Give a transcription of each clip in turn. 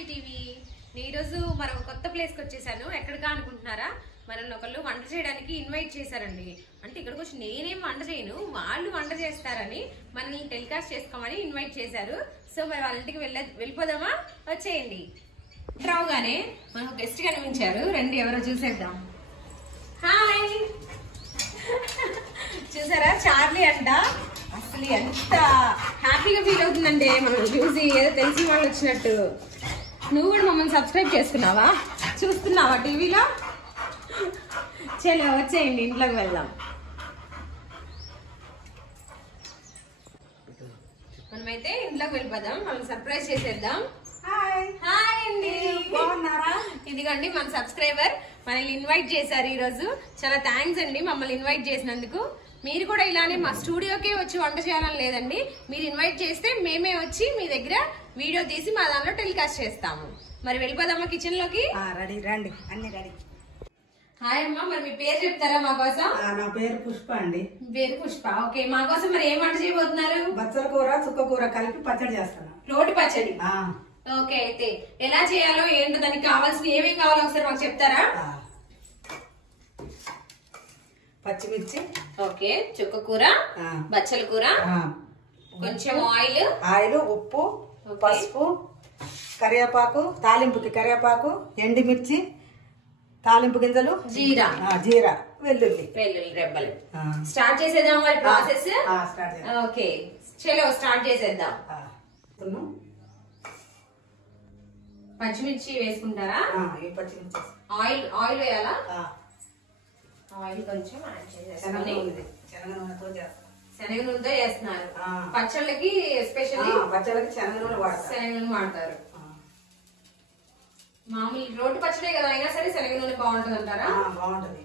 అంజలి TV. ఈ రోజు మనం కొత్త ప్లేస్ కి వచ్చేసాను. ఎక్కడికా అనుకుంటున్నారా? మనల్ని ఒకళ్ళు వంట చేయడానికి ఇన్వైట్ చేశారండి. అంటే ఇక్కడికి వచ్చి నేనేం వంట చేయను, వాళ్ళు వంట చేస్తారని మనల్ని టెలికాస్ట్ చేసుకోమని ఇన్వైట్ చేశారు. సో మరి వాళ్ళ ఇంటికి వెళ్ళిపోదామా? వచ్చేయండి. రావుగానే మనకు గెస్ట్ కనిపించారు. రండి, ఎవరో చూసేద్దాం. హాయ్, చూసారా? చార్లీ అంట. అసలు ఎంత హ్యాపీగా ఫీల్ అవుతుందంటే మనం చూసి ఏదో తెలిసిన వాళ్ళు వచ్చినట్టు. నువ్వు కూడా మమ్మల్ని సబ్స్క్రైబ్ చేసుకున్నావా? చూస్తున్నావా టీవీలో? చలో వచ్చేయండి, ఇంట్లోకి వెళ్దాం. మనమైతే ఇంట్లోకి వెళ్ళిపోదాం, వాళ్ళని సర్ప్రైజ్ చేసేద్దాం. హాయ్ అండి, బాగున్నారా? ఇదిగోండి మన సబ్స్క్రైబర్ మనల్ని ఇన్వైట్ చేశారు ఈ రోజు. చాలా థ్యాంక్స్ అండి మమ్మల్ని ఇన్వైట్ చేసినందుకు. మీరు కూడా ఇలానే మా స్టూడియోకే వచ్చి వంట చేయాలని లేదండి. మీరు ఇన్వైట్ చేస్తే మేమే వచ్చి మీ దగ్గర వీడియో తీసి మా దాంట్లో టెలికాస్ట్ చేస్తాము. మరి వెళ్ళిపోదామా కిచెన్ లోకి? రెడీ, రండి, అన్ని రెడీ. హాయ్ అమ్మా, మరి మీ పేరు చెప్తారా మా కోసం? నా పేరు పుష్ప అండి. పేరు పుష్ప. ఓకే, మా కోసం మరి ఏం వంట చేయబోతున్నారు? బచ్చల కూర, చుక్క కూర కలిపి పచ్చడి చేస్తాను. రోటి పచ్చడి. ఓకే, అయితే ఎలా చేయాలో ఏంటో, దానికి కావాల్సిన ఏమేమి కావాలో ఒకసారి మాకు చెప్తారా? పచ్చిమిర్చి, ఓకే, చుక్క కూర, బచ్చల కూర, కొంచెం ఆయిల్, ఉప్పు, పసుపు, కరివేపాకు, తాలింపుకి కరివేపాకు, ఎండుమిర్చి, తాలింపు గింజలు, జీరా, వెల్లుల్లి రెబ్బలు. స్టార్ట్ చేసేద్దాం మరి ప్రాసెస్. ఓకే, చలో స్టార్ట్ చేసేద్దాం. పచ్చిమిర్చి వేసుకుంటారా? పచ్చిమిర్చి, ఆయిల్ వేయాలా? ఆయిల్ కొంచెం యాడ్ చేసేసుకొని శనగ నూనెతో చేస్తున్నారు. పచ్చళ్ళకి ఎస్పెషల్లీ పచ్చళ్ళకి శనగ నూనె వాడతారు. మామూలు రోటి పచ్చడే కదా, అయినా సరే శనగ నూనె బాగుంటది అంటారా? బాగుంటది.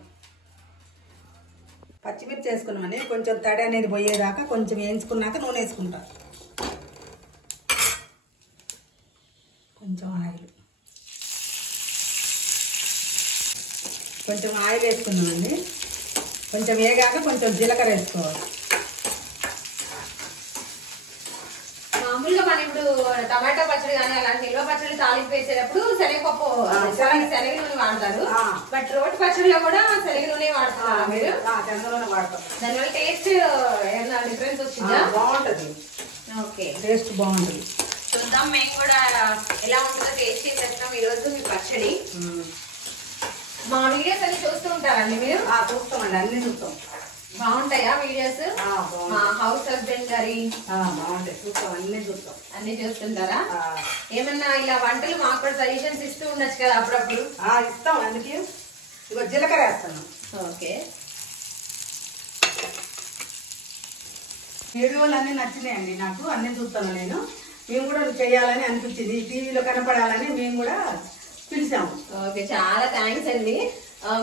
పచ్చిమిర్చి వేసుకున్నామని కొంచెం తడి అనేది పోయేదాకా కొంచెం వేయించుకున్నాక నూనె వేసుకుంటా. కొంచెం ఆయిల్ వేసుకున్నామండి. కొంచెం వేగాక కొంచెం జీలకర్ర వేసుకోవాలి. మామూలుగా మనం ఇప్పుడు టమాటా పచ్చడి కానీ అలాంటి నిల్వ పచ్చడి తాలింపు వేసేటప్పుడు శనగపప్పు శనగ నూనె వాడతారు. బట్ రోటి పచ్చడిలో కూడా శనగ నూనె వాడతారు మీరు? శనగ నూనె వాడతాం. దానివల్ల టేస్ట్ ఏమన్నా డిఫరెన్స్ వచ్చిందా? బాగుంటది. ఓకే, టేస్ట్ బాగుంటది. చూద్దాం మేము కూడా ఎలా ఉంటుందో టేస్ట్ చేసేస్తాం ఈ రోజు మీ పచ్చడి. మా వీడియోస్ అన్ని చూస్తూ ఉంటారండి మీరు? చూస్తామండి, అన్ని చూస్తాం. బాగుంటాయా వీడియోస్? మా హౌస్ హస్బెండ్ గారి బాగుంటాయి, చూస్తాం, అన్ని చూస్తుంటారా? ఏమన్నా ఇలా వంటలు మాకు కూడా సజెషన్స్ ఇస్తూ ఉండొచ్చు కదా అప్పుడప్పుడు? ఇస్తాం. అందుకే ఇగో జీలకర్ర వేస్తాను. ఓకే, వీడియోలు అన్ని నచ్చినాయండి నాకు, అన్ని చూస్తాను నేను. మేము కూడా చేయాలని అనిపించింది, టీవీలో కనపడాలని మేము కూడా పిలిచాము. ఓకే, చాలా థ్యాంక్స్ అండి.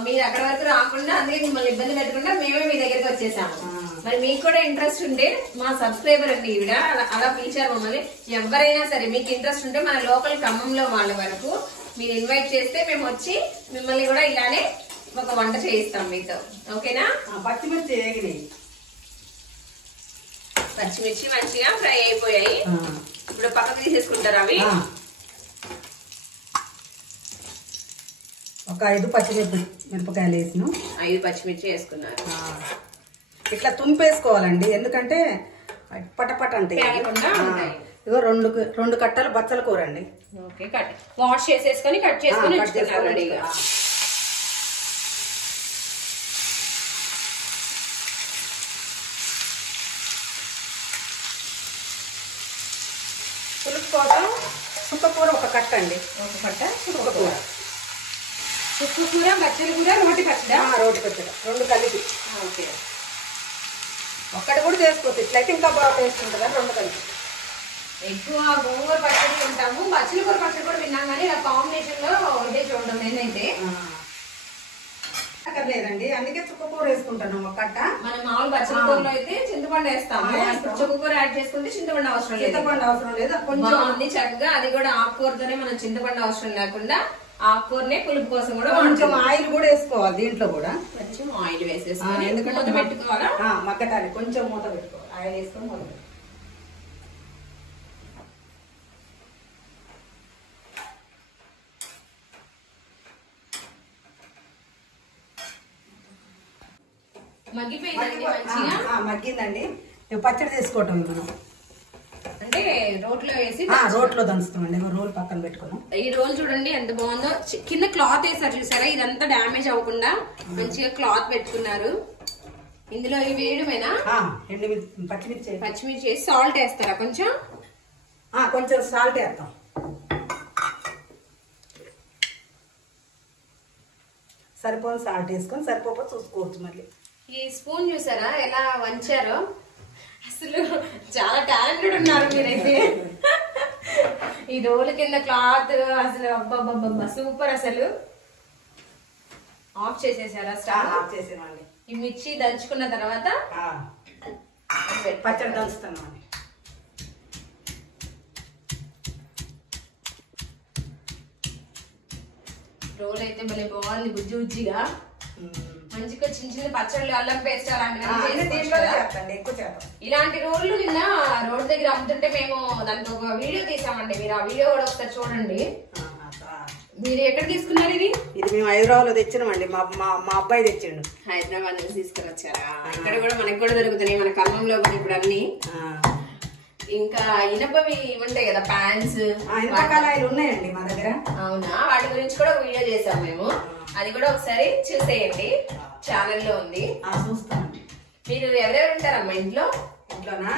మీరు అక్కడ వరకు రాకుండా, అందుకే మిమ్మల్ని ఇబ్బంది పెట్టకుండా మేమే మీ దగ్గరికి వచ్చేసాము. మరి మీకు కూడా ఇంట్రెస్ట్ ఉంటే, మా సబ్స్క్రైబర్ అండి ఈవిడ అలా పిలిచారు మమ్మల్ని. ఎవరైనా సరే మీకు ఇంట్రెస్ట్ ఉంటే మన లోకల్ ఖమ్మంలో వాళ్ళ వరకు మీరు ఇన్వైట్ చేస్తే మేము వచ్చి మిమ్మల్ని కూడా ఇలానే ఒక వంట చేయిస్తాం మీతో. ఓకేనా? పచ్చిమిర్చి వేగినాయి. పచ్చిమిర్చి మంచిగా ఫ్రై అయిపోయాయి. ఇప్పుడు పక్కకు తీసేసుకుంటారు అవి. ఒక 5 మిరపకాయలు వేసిన. 5 పచ్చిమిర్చి వేసుకున్నారు. ఇట్లా తుంపేసుకోవాలండి, ఎందుకంటే పటపట అంటే. ఇగో 2 కట్టలు బచ్చల కూర అండి. ఓకే, వాష్ చేసేసుకొని కట్ చేసుకొని ఉంచుకున్నారు రెడీగా. పులుపు కోసం చుక్క కూర ఒక కట్ట అండి. ఒక కట్ట చుక్క కూర, బచ్చల కూర, రోటి పచ్చడి. 2 కలిపి. ఓకే, ఒక్కటి కూడా చేసుకోవచ్చు, ఇట్లయితే ఇంకా బాగా టేస్ట్ ఉంటుంది. 2 కలిపి. ఎక్కువ గోంగూర పచ్చడి తింటాము, బచ్చల కూర పచ్చడి కూడా విన్నాం, కానీ ఇలా కాంబినేషన్ లో ఇదే చూడడం నేనైతే లేదండి, అందుకే చుక్క కూర వేసుకుంటాను ఒక కట్ట. మనం మామూలు బచ్చల కూరలో అయితే చింతపండు వేస్తాము. చుక్క కూర యాడ్ చేసుకుంటే చింతపండు అవసరం లేదు. కొంచెం చక్కగా అది కూడా ఆకుకూరతోనే మనం చింతపండు అవసరం లేకుండా ఆకుకూరనే పులుపు కోసం కూడా కొంచెం ఆయిల్ కూడా వేసుకోవాలి. దీంట్లో కూడా కొంచెం ఆయిల్ వేసేసుకోవాలి, ఎందుకంటే మూత పెట్టుకోవాలా, మగ్గటానికి కొంచెం మూత పెట్టుకోవాలి. ఆయిల్ వేసుకొని మూత పెట్టుకోవాలి. మగ్గిపోయిందండి మంచిగా. మగ్గిందండి. పచ్చడి చేసుకోవటం మనం అంటే రోట్లో వేసి రోట్లో దంచుతామండి. రోల్ పక్కన పెట్టుకున్నాం. ఈ రోల్ చూడండి ఎంత బాగుందో. కింద క్లాత్ వేసారు చూసారా, ఇదంతా డ్యామేజ్ అవ్వకుండా మంచిగా క్లాత్ పెట్టుకున్నారు. ఇందులో ఇవి వేయడమేనా? పచ్చిమిర్చి వేసి సాల్ట్ వేస్తారా? కొంచెం కొంచెం సాల్ట్ వేస్తాం. సరిపోని సాల్ట్ వేసుకొని సరిపోతే చూసుకోవచ్చు. మళ్ళీ ఈ స్పూన్ చూసారా ఎలా వంచారో, అసలు చాలా టాలెంటెడ్ ఉన్నారు మీరైతే. ఈ రోల్ కింద క్లాత్ అసలు అబ్బబ్బబ్బబ్బా సూపర్. అసలు ఆఫ్ చేసేసారా? స్టవ్ ఆఫ్ చేసామండి. ఈ మిర్చి దంచుకున్న తర్వాత పచ్చడి దంచుతున్నామండి. రోల్ అయితే భలే బాగుంది, బుజ్జి బుజ్జిగా. మంచిగా చిన్న చిన్న పచ్చళ్ళు, అల్లం పేస్ట్ అలాంటివి. ఇలాంటి రోడ్లు నిన్న రోడ్ దగ్గర అమ్ముతుంటే మేము దానికి ఒక వీడియో తీసామండి. మీరు ఆ వీడియో కూడా ఒకసారి చూడండి. మీరు ఎక్కడ తీసుకున్నారు ఇది? ఇది మేము హైదరాబాద్ లో తెచ్చినామండి. మా అబ్బాయి తెచ్చిండు. హైదరాబాద్ నుంచి తీసుకురొచ్చారా? ఇక్కడ కూడా మనకి కూడా దొరుకుతున్నాయి మన ఖమ్మంలో కూడా ఇప్పుడు అన్ని. ఇంకా ఇనపవి ఉంటాయి కదా ప్యాన్స్, ఇనపకాయలు ఉన్నాయండి మా దగ్గర. అవునా? వాటి గురించి కూడా వీడియో చేసాం మేము. అది కూడా ఒకసారి చూసేయండి, ఛానల్లో ఉంది. చూస్తామండి. మీరు ఎవరెవరు ఉంటారమ్మా ఇంట్లో? ఇంట్లోనా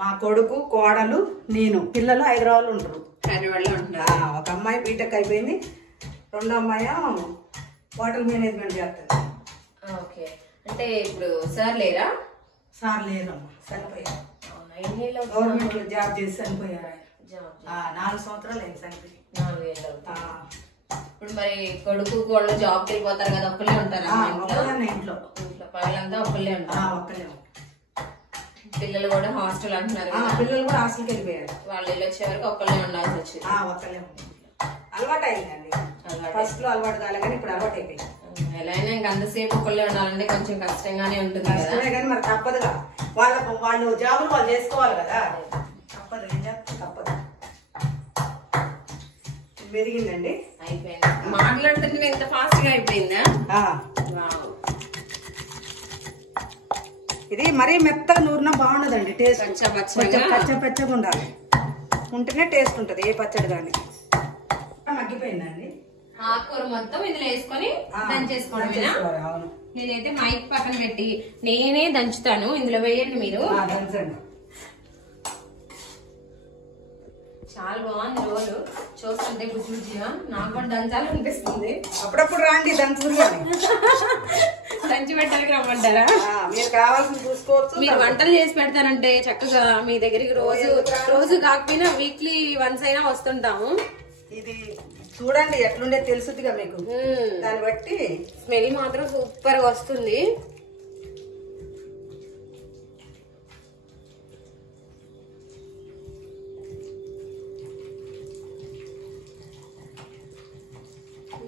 మా కొడుకు, కోడలు, నేను. పిల్లలు హైదరాబాద్ లో ఉంటారు. హైదరాబాద్ లో ఉంటున్నారు. ఒక అమ్మాయి బీటెక్ అయిపోయింది, రెండో అమ్మాయి హోటల్ మేనేజ్మెంట్ చేస్తుంది. ఓకే. అంటే ఇప్పుడు సార్ లేరా? సార్ లేదమ్మా, చనిపోయారు. గవర్నమెంట్ లో జాబ్ చేసి చనిపోయారు. 4 సంవత్సరాలు అయింది చనిపోయి. 4 ఏళ్ళు. ఇప్పుడు మరి కొడుకు కోళ్ళు జాబ్కి వెళ్ళిపోతారు కదా, ఒక్కళ్ళే ఉంటారా ఇంట్లో? పిల్లలంతా ఒక్కళ్ళే ఉంటారు. పిల్లలు కూడా హాస్టల్ అంటున్నారు. పిల్లలు కూడా హాస్టల్కి వెళ్ళిపోయారు. వాళ్ళు వెళ్ళి వచ్చే వరకు ఒక్కళ్ళే ఉండాల్సి వచ్చింది. ఒక్కళ్ళే అలవాటు అయిందండి. ఫస్ట్ లో అలవాటు కాలే కానీ ఇప్పుడు అలవాటు అయిపోయింది. ఎలా అయినా ఇంకా అంతసేపు ఒక్కళ్ళే ఉండాలంటే కొంచెం కష్టంగానే ఉంటుంది కదా. కానీ మరి తప్పదుగా, వాళ్ళు జాబులు వాళ్ళు చేసుకోవాలి కదా. తప్పదు, ఏం చేస్తే తప్పదు. పెరిగిందండి. అయిపోయింది. మాట్లాడుతుంటే ఎంత ఫాస్ట్ గా అయిపోయిందా? ఇది మరీ మెత్తగా నూరినా బాగుండదండి. టేస్ట్ పచ్చగా ఉండాలి, ఉంటేనే టేస్ట్ ఉంటది ఏ పచ్చడి కానీ. మగ్గిపోయిందండి. ఆకుకూర మొత్తం ఇందులో వేసుకొని దంచేసుకోవడమేనా? అవును. నేనైతే మైక్ పక్కన పెట్టి నేనే దంచుతాను, ఇందులో వేయండి మీరు. దంచండి. చాలా బాగుంది రోలు, చూస్తుంటే బుజ్జి బుజ్జిగా. నాకు కూడా దంచాలనిపిస్తుంది. అప్పుడప్పుడు రాండి దంచుకుని. దంచి పెట్టడానికి రమ్మంటారా? మీరు కావాల్సింది చూసుకోవచ్చు. మీరు వంటలు చేసి పెడతానంటే చక్కగా మీ దగ్గరికి రోజు కాకపోయినా వీక్లీ వన్స్ అయినా వస్తుంటాము. ఇది చూడండి ఎట్లుండే తెలుసుగా మీకు. దాన్ని బట్టి స్మెల్ మాత్రం సూపర్ గా వస్తుంది.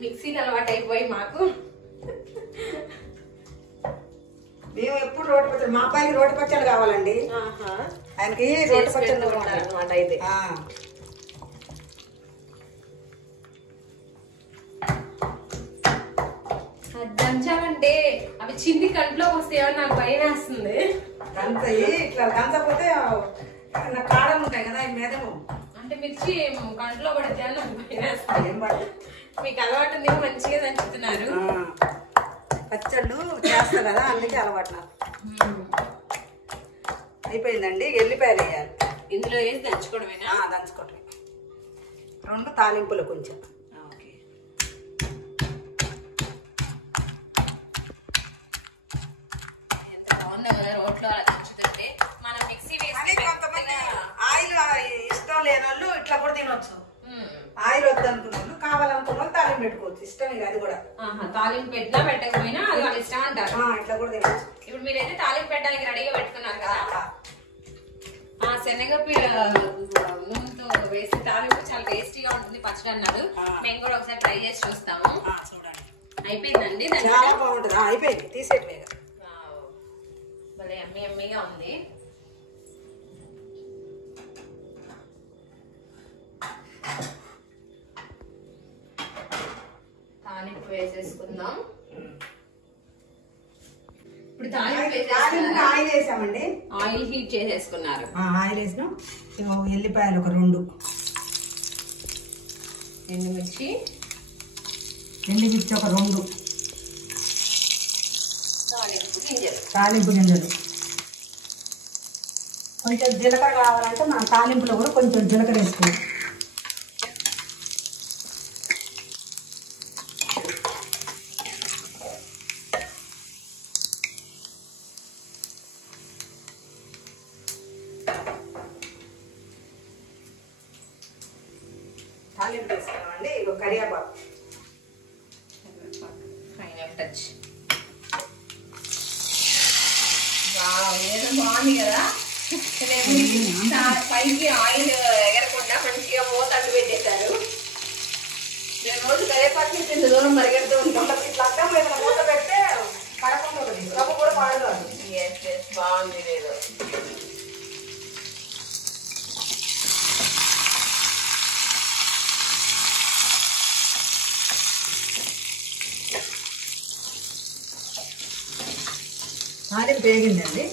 మిక్సీలు అలవాటు అయిపోయి మాకు. మేము ఎప్పుడు రోటి పచ్చడి, మా అబ్బాయికి రోటి పచ్చడి కావాలండి. ఆయనకి రోటి పచ్చడి అనమాట. అయితే దంచాలంటే అవి చిన్ని కంట్లోకి వస్తాయని నాకు భయం వేస్తుంది. ఇట్లా దంచకపోతే కాడలు ఉంటాయి కదా మీదము, అంటే మిర్చి కంట్లో పడితే అని నాకు భయం వేస్తుంది. మీకు అలవాటు ఉంది, మంచిగా దంచుతున్నారు. పచ్చళ్ళు చేస్తా కదా అందుకే అలవాటు నాకు. అయిపోయిందండి. ఎల్లిపాయలు వేయాలి ఇందులో వేసి దంచుకోవడమేనా? దంచుకోవడమే. 2 తాలింపులు కొంచెం. ఎంత బాగుందో కదా రోట్లో అలా దంచుతుంటే. మనం మిక్సీ వేసి కొంతమంది ఆయిల్ ఇష్టం లేని వాళ్ళు ఇట్లా కూడా తినొచ్చు. ఆయిల్ వద్దనుకున్న వాళ్ళు, కావాలనుకున్న వాళ్ళు తాలింపు పెట్టుకోవచ్చు. ఇష్టం ఇక అది కూడా. తాలింపు పెట్టినా పెట్టకపోయినా అది వాళ్ళ ఇష్టం అంటారు. ఇట్లా కూడా తినొచ్చు. ఇప్పుడు మీరైతే తాలింపు పెట్టడానికి రెడీగా పెట్టుకున్నారు కదా. శనగపి నూనెతో వేసి తాలింపు చాలా టేస్టీగా ఉంటుంది పచ్చడి అన్నారు. మేము కూడా ఒకసారి ట్రై చేసి చూస్తాము. చూడండి. అయిపోయిందండి. చాలా బాగుంటుంది. అయిపోయింది, తీసేట్లేదు. భలే యమ్మీగా ఉంది. తాలింపు వేసేసుకుందాం. ఇప్పుడు తాలింపు ఆయిల్ వేసామండి. ఆయిల్ హీట్ చేసేసుకున్నారు. ఆయిల్ వేసినాం. ఎల్లిపాయలు ఒక 2, ఎండుమిర్చి ఒక 2, తాలింపు గింజలు, తాలింపు గింజలు. కొంచెం జీలకర్ర కావాలంటే మనం తాలింపులో కూడా కొంచెం జీలకర్ర వేసుకోవాలి. తాలింపు వేసుకున్నామండి. ఇగో కరివేపాకు, ఫైనల్ టచ్. బాగుంది కదా. పైకి ఆయిల్ ఎగరకుండా మంచిగా మూత అడ్డు పెట్టేశారు. నేను రోజు కరివేపాకు నుంచి ఇంత దూరం మరిగెడుతూ ఉంటాం. ఇట్లా అడ్డం ఏదైనా మూత పెడితే పడకుండా ఉంటుంది. కప్పు కూడా పాడదు. బాగుంది. లేదు తాలింపు వేగిందండి.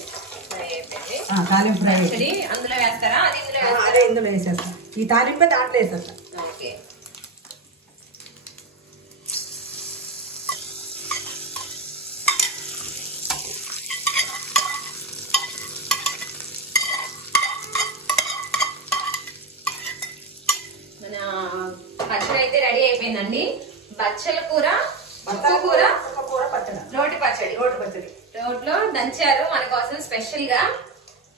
తాలింపు ఫ్రై అందులో వేస్తారా? అది అదే ఇందులో వేసేస్తా. ఈ తాలింపు దాంట్లో వేసేస్తా. ఓకే. మన పచ్చడి అయితే రెడీ అయిపోయిందండి. బచ్చల కూర, కూర, రోటి పచ్చడి. రోట్లో దంచారు మన కోసం స్పెషల్ గా.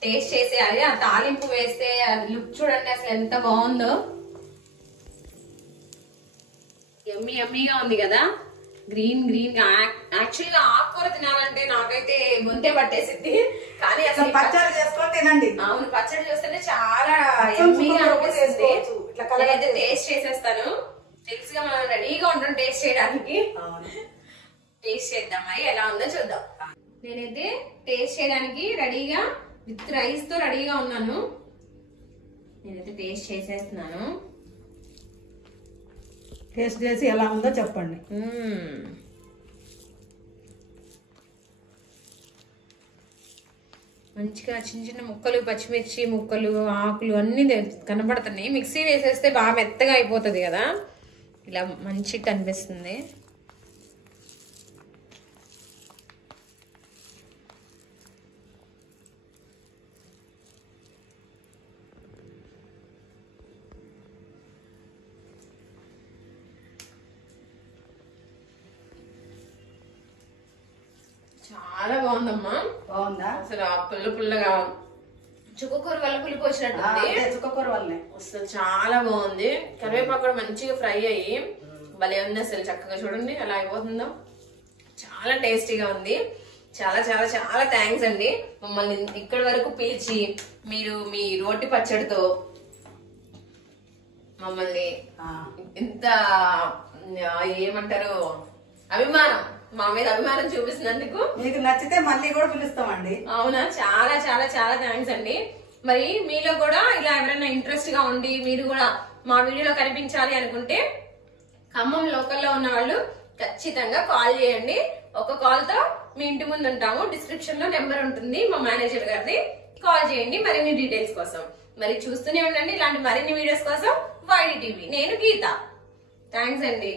టేస్ట్ చేసేయాలి. ఆ తాలింపు వేస్తే లుక్ చూడండి అసలు ఎంత బాగుందో. యమ్మీగా ఉంది కదా. గ్రీన్ యాక్చువల్ గా ఆకుకూర తినాలంటే నాకైతే గొంతే పట్టేసింది. కానీ అసలు పచ్చడి చేసుకొని తినండి. అవును, పచ్చడి చూస్తేనే చాలా యమ్మీగా అనిపిస్తుంది. నేనైతే టేస్ట్ చేసేస్తాను. తెలుసుగా మనం రెడీగా ఉంటాం టేస్ట్ చేయడానికి. టేస్ట్ చేద్దాం, మరి ఎలా ఉందో చూద్దాం. నేనైతే టేస్ట్ చేయడానికి రెడీగా విత్ రైస్ తో రెడీగా ఉన్నాను. నేనైతే టేస్ట్ చేసేస్తున్నాను. టేస్ట్ చేసి ఎలా ఉందో చెప్పండి. మంచిగా చిన్న ముక్కలు, పచ్చిమిర్చి ముక్కలు, ఆకులు అన్ని కనబడుతున్నాయి. మిక్సీ వేసేస్తే బాగా మెత్తగా అయిపోతుంది కదా. ఇలా మంచిగా కనిపిస్తుంది. చాలా బాగుందమ్మా. బాగుందా? అసలు పుల్లగా చుక్కకూర వల్ల పులుపు వచ్చినట్టుంది. చుక్కకూర వల్లనే అసలు చాలా బాగుంది. కరివేపాకు కూడా మంచిగా ఫ్రై అయ్యి భలే ఉంది. అసలు చక్కగా చూడండి ఎలా అయిపోతుందో. చాలా టేస్టీగా ఉంది. చాలా చాలా చాలా థ్యాంక్స్ అండి. మమ్మల్ని ఇక్కడి వరకు పిలిచి మీరు మీ రోటి పచ్చడితో మమ్మల్ని ఇంత ఏమంటారు అభిమానం, మా మీద అభిమానం చూపిస్తున్నందుకు. మీకు నచ్చితే మళ్ళీ కూడా పిలుస్తామండి. అవునా, చాలా చాలా చాలా థ్యాంక్స్ అండి. మరి మీలో కూడా ఇలా ఎవరైనా ఇంట్రెస్ట్ గా ఉండి మీరు కూడా మా వీడియోలో కనిపించాలి అనుకుంటే ఖమ్మం లోకల్లో ఉన్న వాళ్ళు ఖచ్చితంగా కాల్ చేయండి. ఒక కాల్ తో మీ ఇంటి ముందు ఉంటాము. డిస్క్రిప్షన్ లో నెంబర్ ఉంటుంది మా మేనేజర్ గారిది. కాల్ చేయండి మరిన్ని డీటెయిల్స్ కోసం. మరి చూస్తూనే ఉండండి ఇలాంటి మరిన్ని వీడియోస్ కోసం YD TV. నేను గీత. థ్యాంక్స్ అండి.